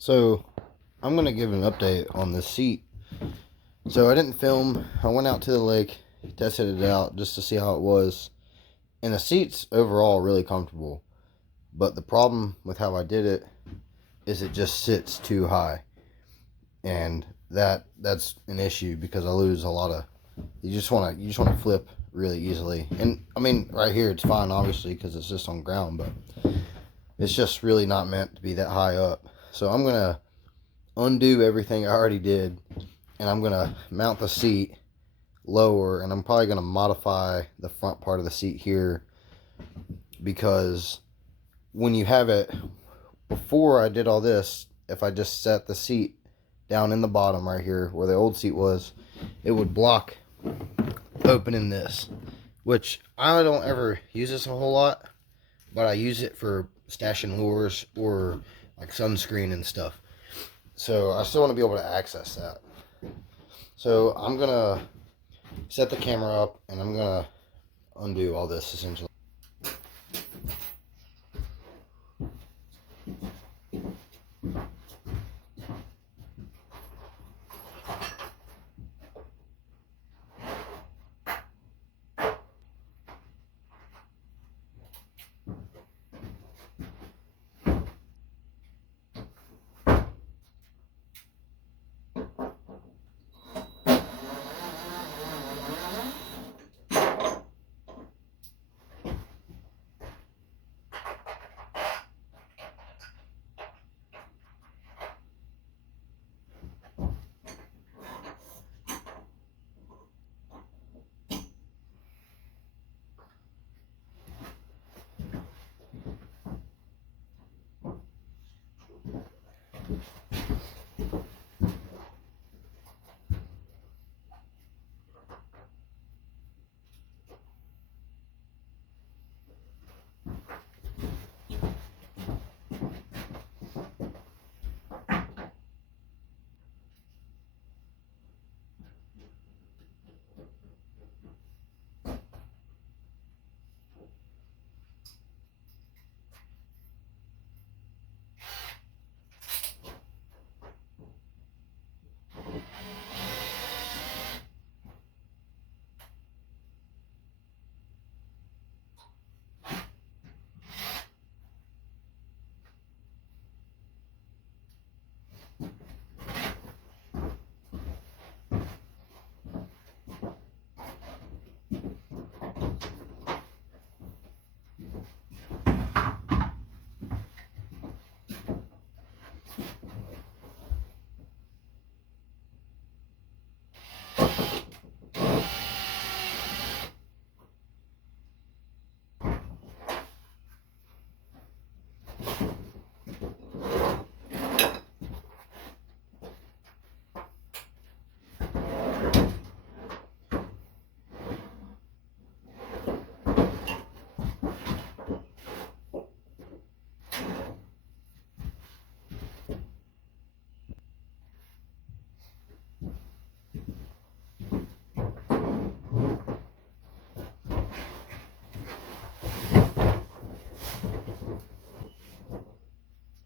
So I'm gonna give an update on this seat. So I didn't film. I went out to the lake, tested it out just to see how it was, and the seat's overall really comfortable. But the problem with how I did it is it just sits too high, and that's an issue because I lose a lot of. You just wanna flip really easily, and I mean right here it's fine obviously because it's just on ground, but it's just really not meant to be that high up. So I'm gonna undo everything I already did, and I'm gonna mount the seat lower, and I'm probably gonna modify the front part of the seat here because when you have it, before I did all this, if I just set the seat down in the bottom right here where the old seat was, it would block opening this, which I don't ever use this a whole lot, but I use it for stashing lures or like sunscreen and stuff. So I still want to be able to access that. So I'm gonna set the camera up and I'm gonna undo all this essentially.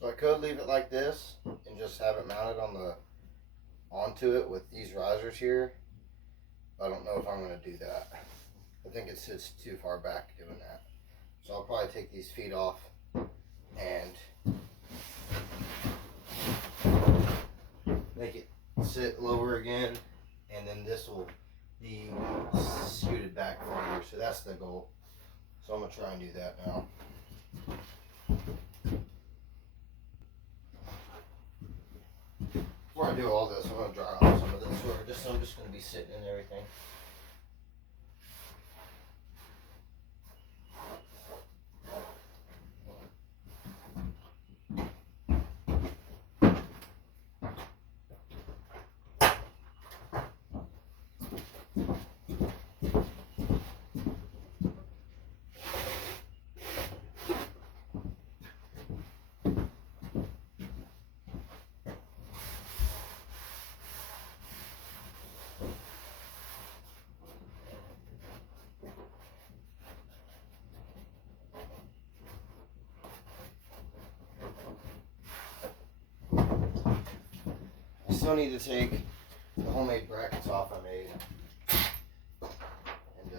So I could leave it like this and just have it mounted onto it with these risers here. I don't know if I'm going to do that. I think it sits too far back doing that. So I'll probably take these feet off and make it sit lower again, and then this will be scooted back farther. So that's the goal. So I'm going to try and do that now. Before I do all this, I'm going to dry off some of this, or I'm just going to be sitting in everything. still need to take the homemade brackets off I made. And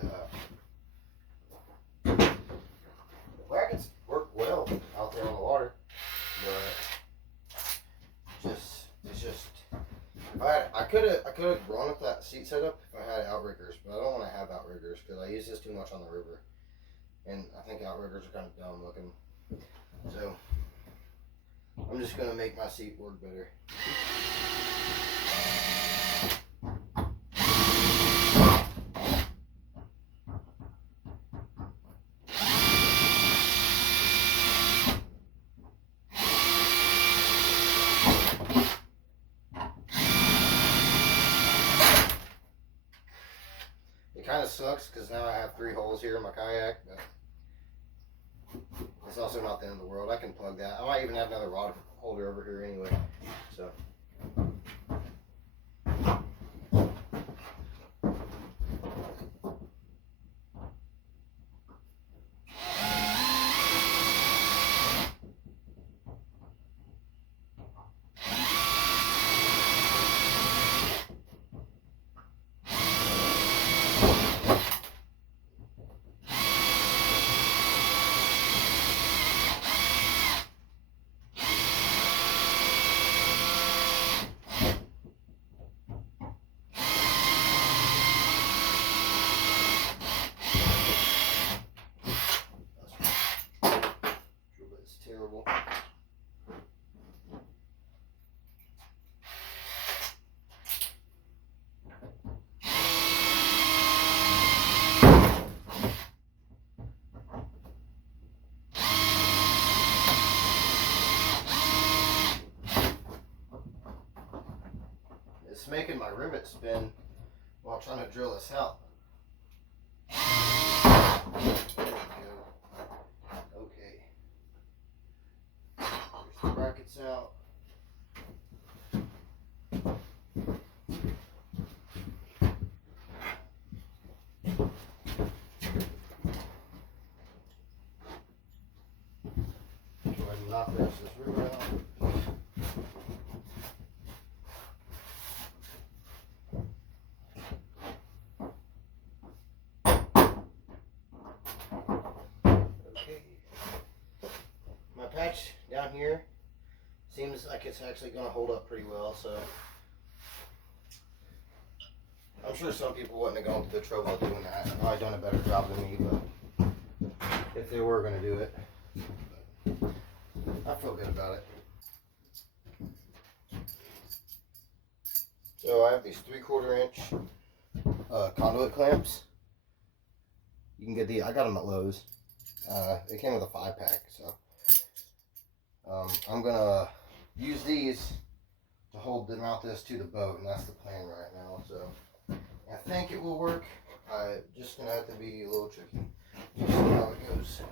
the brackets work well out there on the water, but it's just I could have gone with that seat setup if I had outriggers, but I don't want to have outriggers because I use this too much on the river, and I think outriggers are kind of dumb looking. So I'm just gonna make my seat work better. It kind of sucks because now I have 3 holes here in my kayak, but it's also not the end of the world. I can plug that. I might even have another rod holder over here anyway. So. Terrible. It's making my rivet spin while trying to drill this out. There we go. Okay. There's the brackets out. Go ahead and knock the rest of this river out. My patch down here seems like it's actually going to hold up pretty well, so I'm sure some people wouldn't have gone through the trouble of doing that. They've probably done a better job than me, but if they were going to do it, I feel good about it. So I have these 3/4 inch conduit clamps. You can get these. I got them at Lowe's. They came with a 5-pack, so I'm gonna use these to hold the mount this to the boat, and that's the plan right now. So I think it will work. Just gonna have to be a little tricky. Just see how it goes.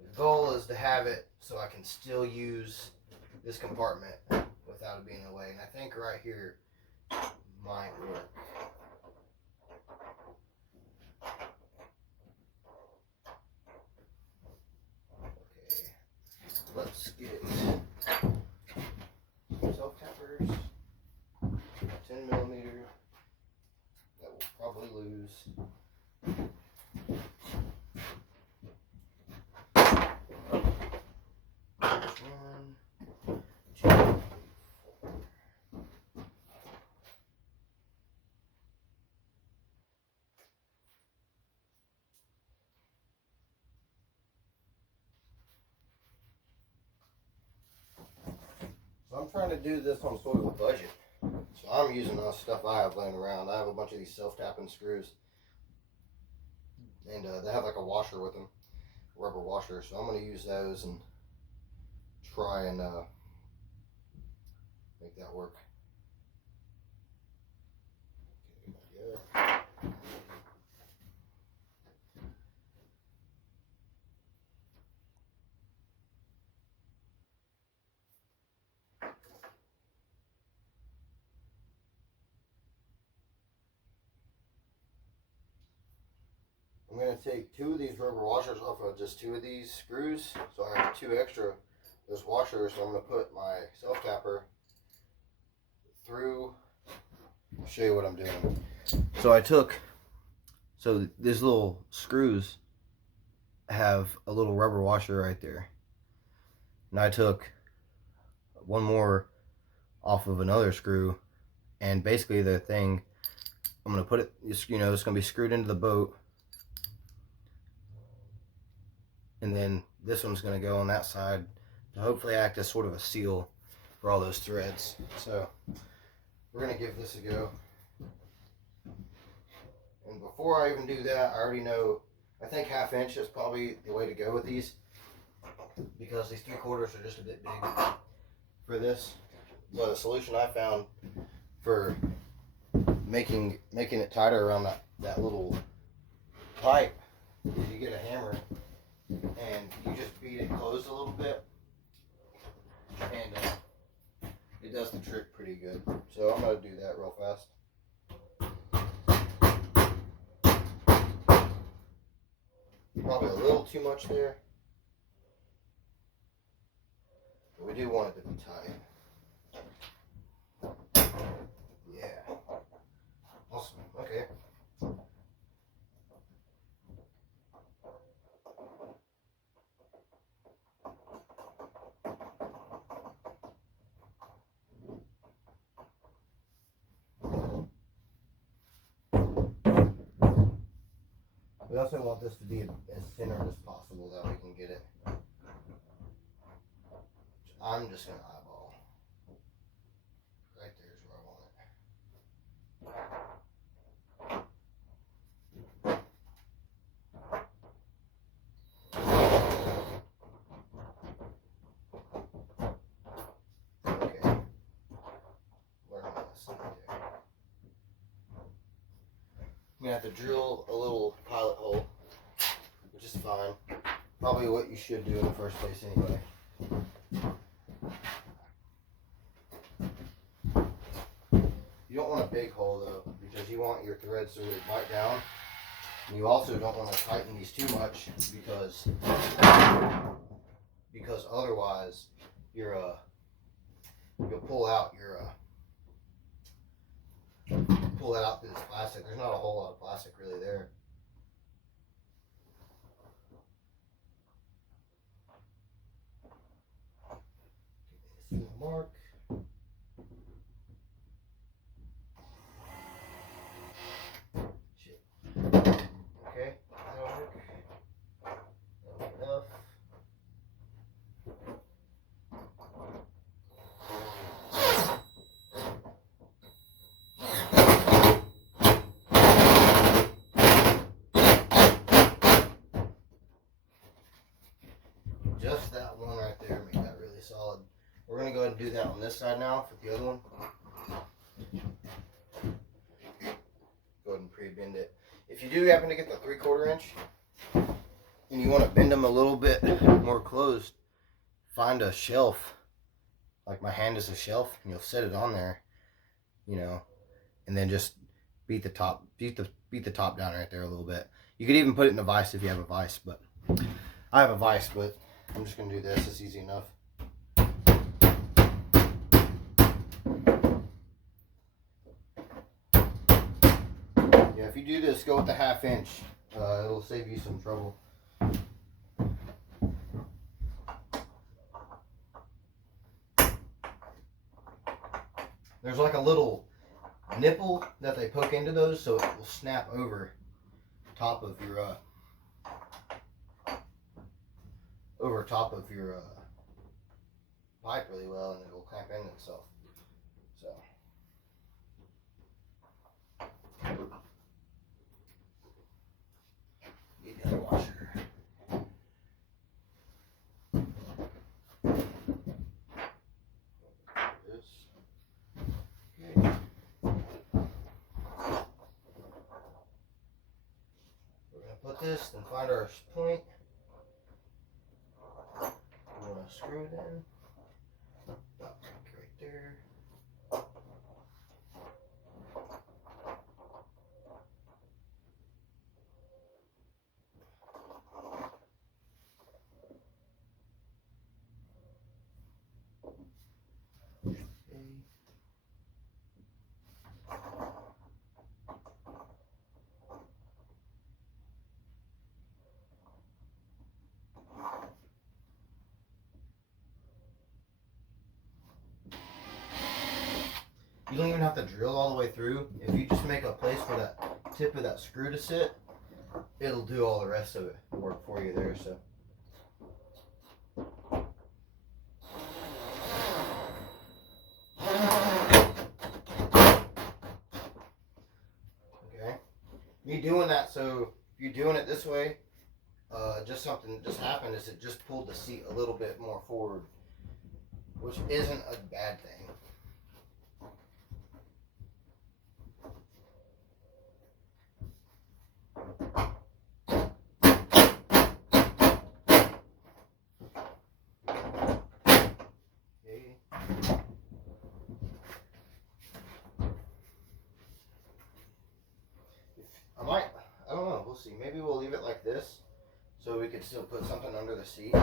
The goal is to have it so I can still use this compartment without it being in the way, and I think right here might work. Okay, let's get some self-tappers, 10mm, that will probably lose. So I'm trying to do this on sort of a budget. So I'm using the stuff I have laying around. I have a bunch of these self-tapping screws. And they have like a washer with them, rubber washer. So I'm going to use those and try and make that work. Okay, yeah. going to take 2 of these rubber washers off of just 2 of these screws. So I have 2 extra those washers. So I'm going to put my self-tapper through. I'll show you what I'm doing. So these little screws have a little rubber washer right there. And I took one more off of another screw, and basically the thing, I'm going to put it, it's going to be screwed into the boat, and then this one's going to go on that side to hopefully act as sort of a seal for all those threads. So we're going to give this a go. And before I even do that, I already know, I think 1/2 inch is probably the way to go with these, because these 3/4 are just a bit big for this. So the solution I found for making it tighter around that little pipe is you get a hammer and you just beat it closed a little bit, and it does the trick pretty good. So I'm going to do that real fast. Probably a little too much there, but we do want it to be tight. Yeah. Awesome. Okay. We also want this to be as centered as possible, that we can get it. I'm just going to eyeball. Right there is where I want it. Okay. Where am I missing there? I'm going to have to drill a little pilot hole, which is fine. Probably what you should do in the first place anyway. You don't want a big hole though, because you want your threads to really bite down. And you also don't want to tighten these too much, because otherwise you'll pull out pull that out through this plastic. There's not a whole lot of plastic really there. This is the mark. Shit. Okay, that'll work. That'll be enough. Just that one right there, make that really solid. We're going to go ahead and do that on this side now for the other one. Go ahead and pre-bend it. If you do happen to get the 3/4 inch and you want to bend them a little bit more closed, find a shelf. Like my hand is a shelf, and you'll set it on there, and then just beat the top down right there a little bit. You could even put it in a vise if you have a vise, but I have a vise, but I'm just going to do this. It's easy enough. Yeah, if you do this, go with the 1/2 inch. It'll save you some trouble. There's like a little nipple that they poke into those, so it will snap over top of your pipe really well, and it will clamp in itself. So need another washer. This. Okay. We're gonna put this and find our point. We want to screw it in. About right there. You don't even have to drill all the way through. If you just make a place for that tip of that screw to sit, it'll do all the rest of it work for you there. So. Okay. Me doing that, so if you're doing it this way, just something just happened is it just pulled the seat a little bit more forward, which isn't a bad thing. I don't know, we'll see. Maybe we'll leave it like this so we could still put something under the seat.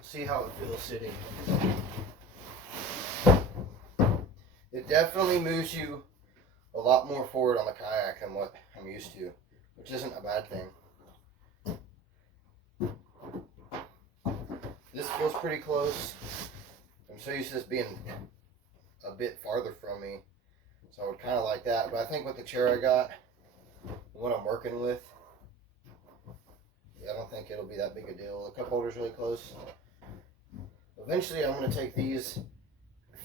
See how it feels sitting. It definitely moves you a lot more forward on the kayak than what I'm used to, which isn't a bad thing. This feels pretty close. I'm so used to this being a bit farther from me, so I would kind of like that. But I think with the chair I got, what I'm working with, I don't think it'll be that big a deal. The cup holder's really close. Eventually I'm going to take these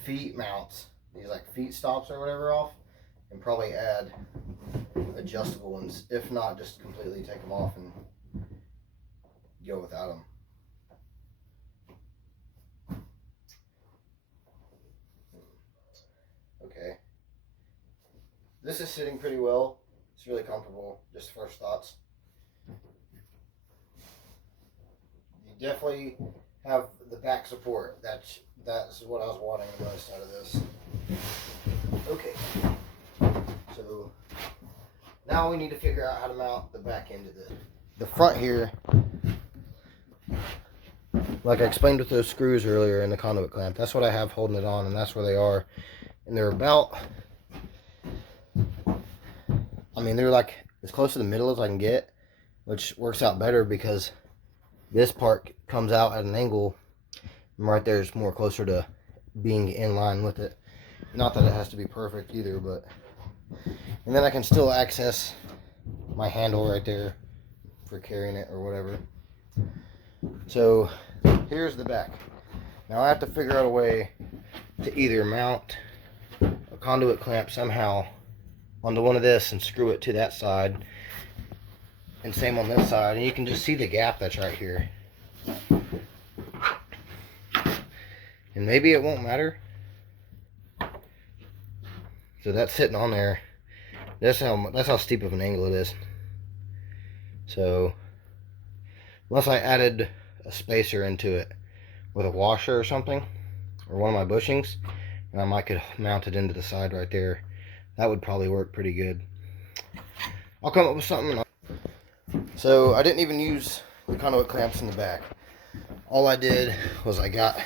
feet mounts, these like feet stops or whatever off, and probably add adjustable ones. If not, just completely take them off and go without them. Okay. This is sitting pretty well. It's really comfortable, just first thoughts. You definitely have the back support. That's what I was wanting the most out of this. Okay. So now we need to figure out how to mount the back end of this. The front here, like I explained with those screws earlier in the conduit clamp, that's what I have holding it on, and that's where they are. And they're about, I mean, they're like as close to the middle as I can get, which works out better because this part comes out at an angle, and right there is more closer to being in line with it. Not that it has to be perfect either, but, and then I can still access my handle right there for carrying it or whatever. So here's the back. Now I have to figure out a way to either mount a conduit clamp somehow onto one of this and screw it to that side, and same on this side, and you can just see the gap that's right here. And maybe it won't matter. So that's sitting on there. That's how steep of an angle it is. So unless I added a spacer into it with a washer or something, or one of my bushings, and I might could mount it into the side right there. That would probably work pretty good. I'll come up with something. So I didn't even use the conduit clamps in the back. All I did was I got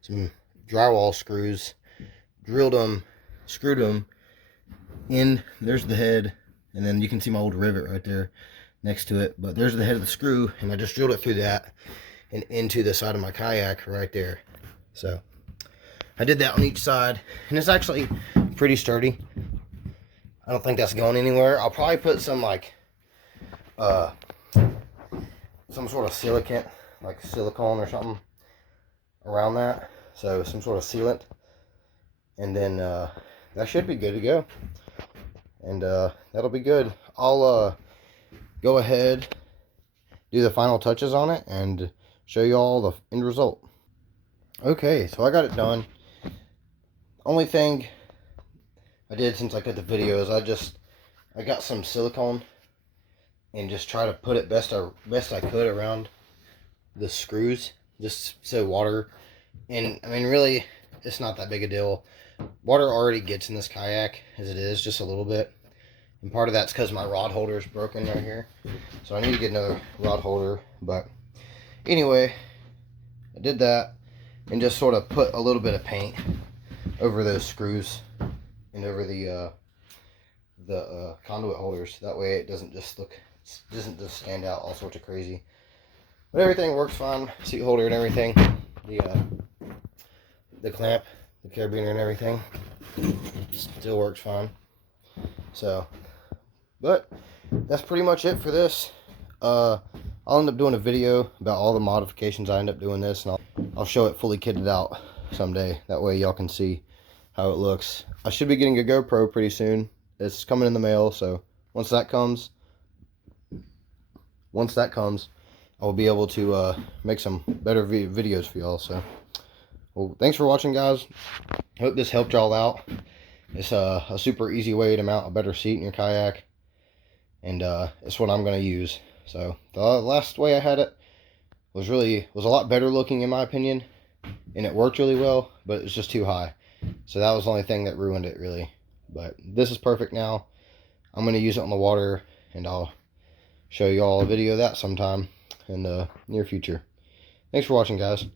some drywall screws, drilled them, screwed them in. There's the head, and then you can see my old rivet right there next to it. But there's the head of the screw, and I just drilled it through that and into the side of my kayak right there. So I did that on each side, and it's actually pretty sturdy. I don't think that's going anywhere. I'll probably put some like some sort of silicate, like silicone or something around that, so some sort of sealant, and then that should be good to go, and that'll be good. I'll go ahead, do the final touches on it, and show you all the end result. Okay, so I got it done. Only thing I did since I cut the video is I got some silicone and just try to put it best I could around the screws, just so water, and I mean really it's not that big a deal. Water already gets in this kayak as it is, just a little bit, and part of that's because my rod holder is broken right here, so I need to get another rod holder. But anyway, I did that and just sort of put a little bit of paint over those screws and over the conduit holders. That way it doesn't just stand out all sorts of crazy. But everything works fine. Seat holder and everything. The clamp the carabiner and everything. Still works fine. So, but that's pretty much it for this. I'll end up doing a video about all the modifications I end up doing this, and I'll show it fully kitted out someday. That way y'all can see how it looks. I should be getting a GoPro pretty soon. It's coming in the mail, so once that comes, I will be able to make some better videos for y'all. So, well, thanks for watching, guys. Hope this helped y'all out. It's a super easy way to mount a better seat in your kayak, and it's what I'm going to use. So the last way I had it was a lot better looking in my opinion, and it worked really well, but it was just too high. So that was the only thing that ruined it, really. But this is perfect now. I'm going to use it on the water, and I'll show you all a video of that sometime in the near future. Thanks for watching, guys.